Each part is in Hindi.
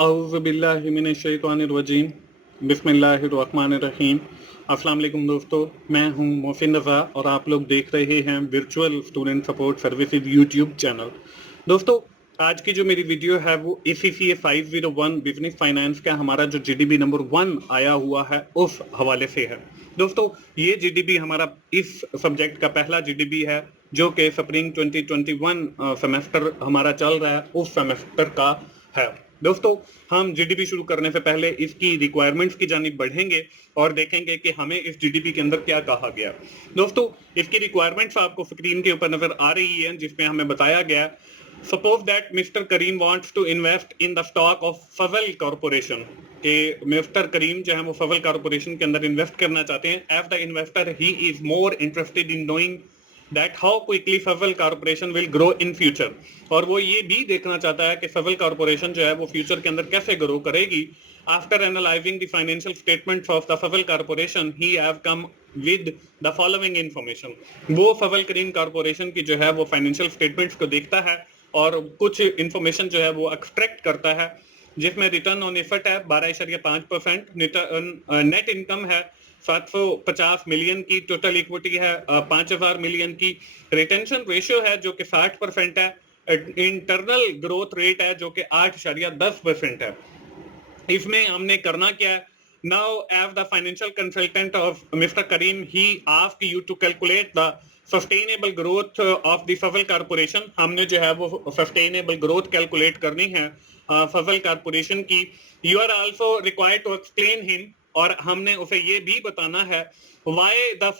औज़ुबिल्लाहिमिनश्शैतानिर्रजीम बिस्मिल्लाहिर्रहमानिर्रहीम। अस्सलाम वालेकुम दोस्तों, मैं हूं मोहसिन रज़ा और आप लोग देख रहे हैं virtual student support services YouTube channel. दोस्तों, आज की जो मेरी वीडियो है वो ACCA 501 बिजनेस फाइनेंस का हमारा जो GDP नंबर 1 आया हुआ है उस हवाले से है। दोस्तों, ये GDP हमारा इस सब्जेक्ट का पहला GDP है जो कि स्प्रिंग 2021 सेमेस्टर हमारा चल रहा है उस सेमेस्टर का है। दोस्तों, हम जीडीपी शुरू करने से पहले इसकी रिक्वायरमेंट्स की जानिब बढ़ेंगे और देखेंगे कि हमें इस जीडीपी के अंदर क्या कहा गया। दोस्तों, इसकी रिक्वायरमेंट्स आपको स्क्रीन के ऊपर नजर आ रही है जिसमें हमें बताया गया, suppose that mister Karim wants to invest in the stock of Fazal corporation, कि मिस्टर करीम जो है वो फजल कॉर्पोरेशन के अंदर इन्वेस्ट करना चाहते हैं। As the investor he is more interested in knowing that how quickly Fazal corporation will grow in future, और वो ये भी देखना चाहता है कि फजल कॉर्पोरेशन जो है वो फ्यूचर के अंदर कैसे ग्रो करेगी। After analysing the financial statements of the Fazal corporation he have come with the following information. वो फजल करीम कॉर्पोरेशन की जो है वो फाइनेंशियल स्टेटमेंट्स को देखता है और कुछ इंफॉर्मेशन जो है वो एक्सट्रैक्ट करता है, जिसमें रिटर्न ऑन एफर्ट है 12.5%, नेट इनकम है 750 मिलियन की, टोटल इक्विटी है 5000 मिलियन की, रिटेंशन रेशियो है जो कि 60% है, इंटरनल ग्रोथ रेट है जो कि 8.10% है। इसमें हमने करना क्या है, now as the financial consultant of mister Karim he ask you to calculate the sustainable growth of the Fazal corporation. हमने जो है वो सस्टेनेबल ग्रोथ कैलकुलेट करनी है फजल कॉर्पोरेशन की। You are also required to explain him, और हमने उसे ये भी बताना है why the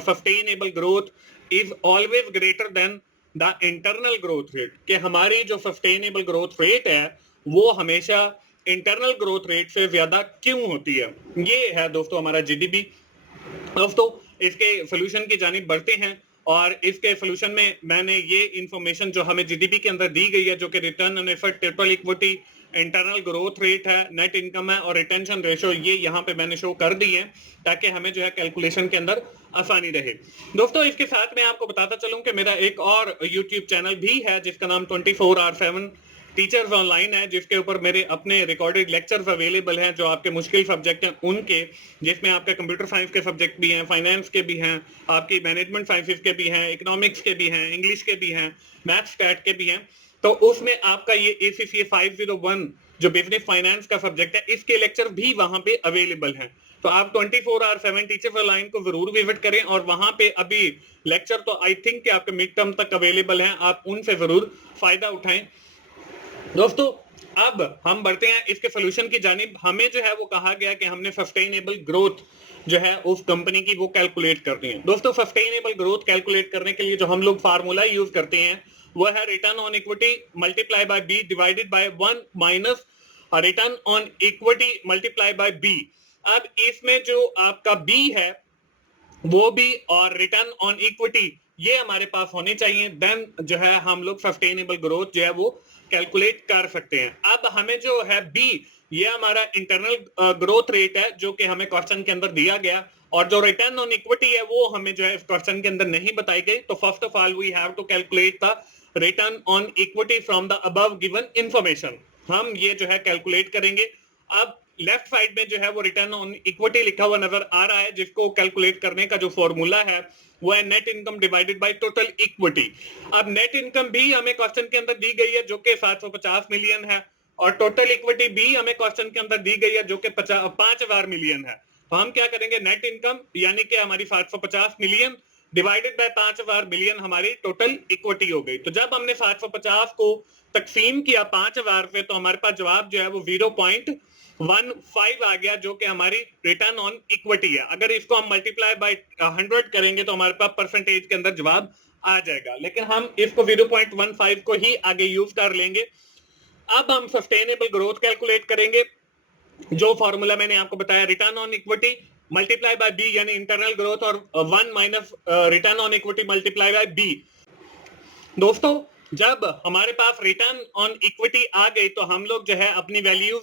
sustainable growth is always greater than the internal growth rate, कि हमारी जो सस्टेनेबल ग्रोथ रेट है वो हमेशा इंटरनल ग्रोथ रेट से ज्यादा क्यों होती है। ये है दोस्तों हमारा जीडीपी। दोस्तों, इसके सोल्यूशन की जानिब बढ़ते हैं, और इसके सोल्यूशन में मैंने ये इंफॉर्मेशन जो हमें जीडीपी के अंदर दी गई है, जो कि return on effort, total equity, internal growth rate है, नेट इनकम है और रिटेंशन रेशियो, ये यहाँ पे मैंने शो कर दी है ताकि हमें जो है कैलकुलेशन के अंदर आसानी रहे। दोस्तों, इसके साथ मैं आपको बताता चलूं कि मेरा एक और यूट्यूब चैनल भी है जिसका नाम 24/7 टीचर्स ऑनलाइन है, जिसके ऊपर मेरे अपने रिकॉर्डेड लेक्चर्स अवेलेबल हैं जो आपके मुश्किल सब्जेक्ट हैं उनके, जिसमें आपके कंप्यूटर साइंस के सब्जेक्ट भी हैं, फाइनेंस के भी हैं, आपकी मैनेजमेंट साइंसेज के भी हैं, इकोनॉमिक्स के भी हैं, इंग्लिश के भी हैं, मैथ्स स्टैट के भी हैं। तो उसमें आपका ये ACCA 501 जो बिजनेस फाइनेंस का सब्जेक्ट है, इसके लेक्चर भी वहां पे अवेलेबल हैं। तो आप 24/7 टीचर्स ऑनलाइन को जरूर विजिट करें, और वहां पे अभी लेक्चर तो आई थिंक कि आपके मिड टर्म तक अवेलेबल हैं, आप उनसे जरूर फायदा उठाएं। दोस्तों, अब हम बढ़ते हैं इसके सोल्यूशन की जानिब। हमें जो है वो कहा गया कि हमने सस्टेनेबल ग्रोथ जो है उस कंपनी की वो कैलकुलेट करनी है। दोस्तों, सस्टेनेबल ग्रोथ कैलकुलेट करने के लिए जो हम लोग फार्मूला यूज करते हैं वो है return on equity multiply by B divided by 1 minus return on equity multiply by B. अब इसमें जो आपका बी है वो भी और रिटर्न ऑन इक्विटी ये हमारे पास होने चाहिए, देन जो है हम लोग सस्टेनेबल ग्रोथ जो है वो कैलकुलेट कर सकते हैं। अब हमें जो है बी, ये हमारा इंटरनल ग्रोथ रेट है जो कि हमें क्वेश्चन के अंदर दिया गया, और जो रिटर्न ऑन इक्विटी है वो हमें जो है इस क्वेश्चन के अंदर नहीं बताई गई। तो first of all we have to calculate the return on equity from the above given information. हम ये जो है कैलकुलेट करेंगे। अब लेफ्ट साइड में जो है वो रिटर्न ऑन इक्विटी लिखा हुआ नजर आ रहा है, जिसको कैलकुलेट करने का जो फॉर्मूला है वो है net income divided by total equity. अब नेट इनकम भी हमें क्वेश्चन के अंदर दी गई है जो कि 750 मिलियन है, और टोटल इक्विटी भी हमें क्वेश्चन के अंदर दी गई है जो कि 5000 मिलियन है। तो हम क्या करेंगे, नेट इनकम यानी कि हमारी 750 मिलियन डिवाइडेड बाय 5000 मिलियन हमारी टोटल इक्विटी हो गई। तो जब हमने 750 को तकसीम किया 5000 पे, तो हमारे पास जवाब जो है वो 0.15 आ गया, जो कि हमारी रिटर्न ऑन इक्विटी है। अगर इसको हम मल्टीप्लाई बाय 100 करेंगे तो हमारे पास परसेंटेज के अंदर जवाब आ जाएगा, लेकिन हम इसको 0.15 को ही आगे यूज कर लेंगे। अब हम सस्टेनेबल ग्रोथ कैलकुलेट करेंगे। जो फॉर्मूला मैंने आपको बताया, return on equity multiply by B यानी इंटरनल ग्रोथ, और 1 minus return on equity multiply by B. दोस्तों, जब हमारे पास रिटर्न ऑन इक्विटी आ गई तो हम लोग जो है अपनी वैल्यूज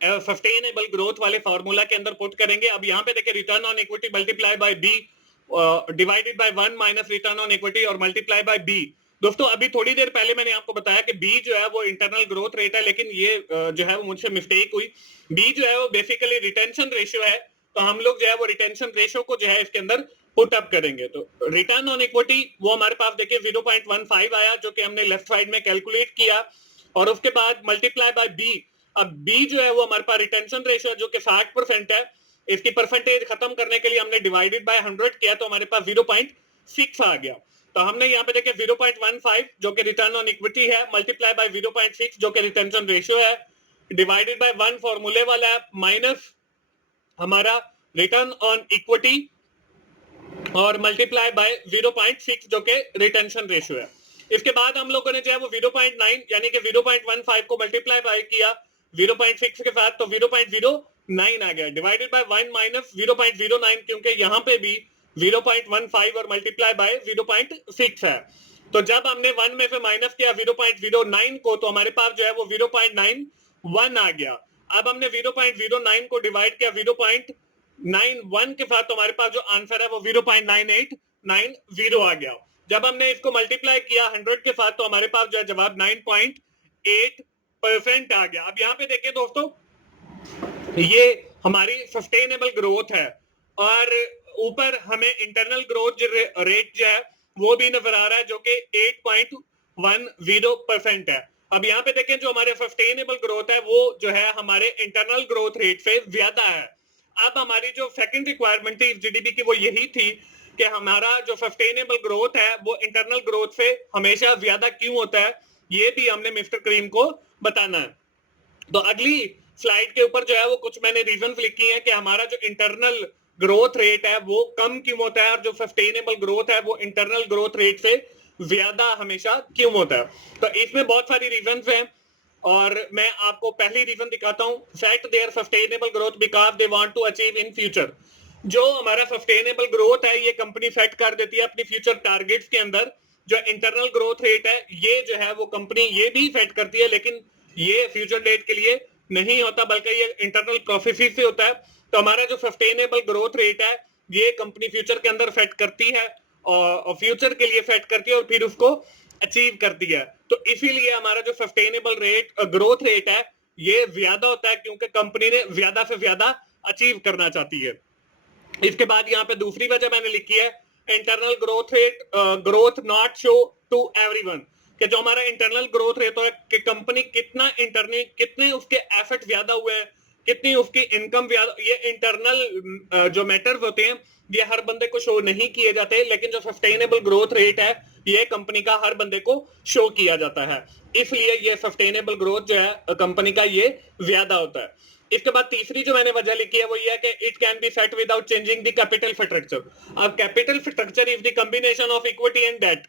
सस्टेनेबल ग्रोथ वाले फॉर्मूला के अंदर पुट करेंगे। अब यहाँ पे देखिए, return on equity multiply by B divided by 1 minus return on equity और मल्टीप्लाई बाय बी। दोस्तों अभी थोड़ी देर पहले मैंने आपको बताया कि बी जो है वो इंटरनल ग्रोथ रेट है, लेकिन ये जो है वो मुझसे मिस्टेक हुई। बी जो है वो बेसिकली रिटेंशन रेशियो है, तो हम लोग जो है वो रिटेंशन रेशियो को जो है इसके अंदर पुट अप करेंगे। तो रिटर्न ऑन इक्विटी वो हमारे पास देखिए 0.15 आया, जो कि हमने लेफ्ट साइड में कैलकुलेट किया, और उसके बाद मल्टीप्लाई बाय बी। अब बी जो है वो हमारे पास रिटेंशन रेशियो जो कि 60% है, इसकी परसेंटेज खत्म करने के लिए हमने डिवाइडेड बाय 100 किया, तो हमारे पास 0.6 आ गया। तो हमने यहाँ पे देखे 0.15 जो कि रिटर्न ऑन इक्विटी है, मल्टीप्लाई बाय 0.6 जो कि रिटेंशन रेशियो है, डिवाइडेड बाय 1 फॉर्मूले वाला है, माइनस हमारा रिटर्न ऑन इक्विटी और मल्टीप्लाई बाय 0.6 जो कि रिटेंशन रेशियो है। इसके बाद हम लोगों ने जो है वो 0.9 यानी कि 0.15 को मल्टीप्लाई बाय किया 0.6 के साथ, तो 0.09 आ गया, डिवाइडेड बाय 1 माइनस 0.09, क्योंकि यहाँ पे भी 0.15 और मल्टीप्लाई बाय 0.6 है। तो जब हमने 1 में से माइनस किया 0.09 को, तो हमारे पास जो है वो 0.91 आ गया। अब हमने 0.09 को डिवाइड किया 0.91 के साथ, तो हमारे पास जो आंसर है वो 0.9890 आ गया। जब हमने इसको मल्टीप्लाई किया 100 के साथ, तो हमारे पास जो है जवाब 9.8% आ गया। अब यहाँ पे देखिए दोस्तों, ये हमारी सस्टेनेबल ग्रोथ है, और ऊपर हमें इंटरनल ग्रोथ रेट जो है वो भी नजर आ रहा है, जो कि 8.10% है। अब यहाँ पे देखें, जो हमारे सस्टेनेबल ग्रोथ है वो जो है हमारे इंटरनल ग्रोथ रेट से ज्यादा है। अब हमारी जो सेकंड रिक्वायरमेंट थी जीडीपी की वो यही थी कि हमारा जो सस्टेनेबल ग्रोथ है वो इंटरनल ग्रोथ से हमेशा ज्यादा क्यों होता है, ये भी हमने मिस्टर करीम को बताना है। तो अगली स्लाइड के ऊपर जो है वो कुछ मैंने रीजंस लिखी हैं कि हमारा जो इंटरनल ग्रोथ रेट है वो कम क्यों होता है, और जो सस्टेनेबल ग्रोथ है वो इंटरनल ग्रोथ रेट से ज्यादा हमेशा क्यों होता है। तो इसमें बहुत सारी रीजंस हैं, और मैं आपको पहली रीजन दिखाता हूं, set their sustainable growth because they want to achieve in future. जो हमारा सस्टेनेबल ग्रोथ है ये कंपनी सेट कर देती है अपनी फ्यूचर टारगेट्स के अंदर। जो इंटरनल ग्रोथ रेट है ये जो है वो कंपनी ये भी सेट करती है, लेकिन ये फ्यूचर डेट के लिए नहीं होता, बल्कि ये इंटरनल प्रोसेसेस से होता है। तो हमारा जो सस्टेनेबल ग्रोथ रेट है ये कंपनी फ्यूचर के अंदर सेट करती है, और फ्यूचर के लिए सेट करती है और फिर उसको अचीव करती है। तो इसीलिए हमारा जो सस्टेनेबल रेट ग्रोथ रेट है ये ज्यादा होता है, क्योंकि कंपनी ने ज्यादा से ज्यादा अचीव करना चाहती है। इसके बाद यहाँ पे दूसरी वजह मैंने लिखी है, internal growth rate growth not show to everyone, कि जो हमारा इंटरनल ग्रोथ रेट है कि कंपनी कितने उसके एसेट ज्यादा हुए हैं, कितनी उसकी इनकम ज्यादा, ये इंटरनल जो मैटर्स होते हैं ये हर बंदे को शो नहीं किए जाते, लेकिन जो सस्टेनेबल ग्रोथ रेट है ये कंपनी का हर बंदे को शो किया जाता है, इसलिए ये सस्टेनेबल ग्रोथ जो है कंपनी का ये ज्यादा होता है। इसके बाद तीसरी जो मैंने वजह लिखी है वो ये है कि it can be set without changing the capital structure. अब capital structure is the combination of equity and debt.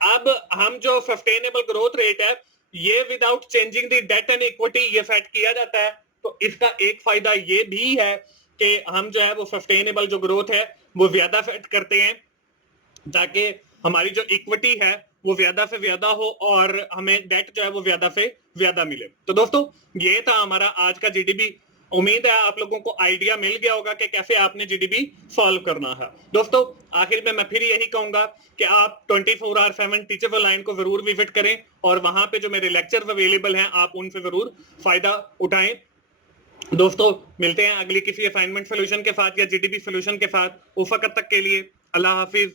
अब हम जो सस्टेनेबल ग्रोथ रेट है ये without changing the debt and equity ये सेट किया जाता है। तो इसका एक फायदा ये भी है कि हम जो है वो सस्टेनेबल जो ग्रोथ है वो ज्यादा सेट करते हैं, ताकि हमारी जो इक्विटी है वो ज्यादा से ज्यादा हो और हमें डेट जो है वो ज्यादा से ज्यादा मिले। तो दोस्तों ये था हमारा आज का जीडीपी। उम्मीद है आप लोगों को आइडिया मिल गया होगा कि कैसे आपने जीडीपी सॉल्व करना है। दोस्तों आखिर में मैं फिर यही कहूंगा कि आप 24/7 टीचर लाइन को जरूर विजिट करें, और वहां पे जो मेरे लेक्चर्स अवेलेबल हैं आप उनसे जरूर फायदा उठाएं। दोस्तों मिलते हैं अगली किसी असाइनमेंट सोल्यूशन के साथ या जीडीपी सोल्यूशन के साथ। उस वक्त तक के लिए अल्लाह हाफिज।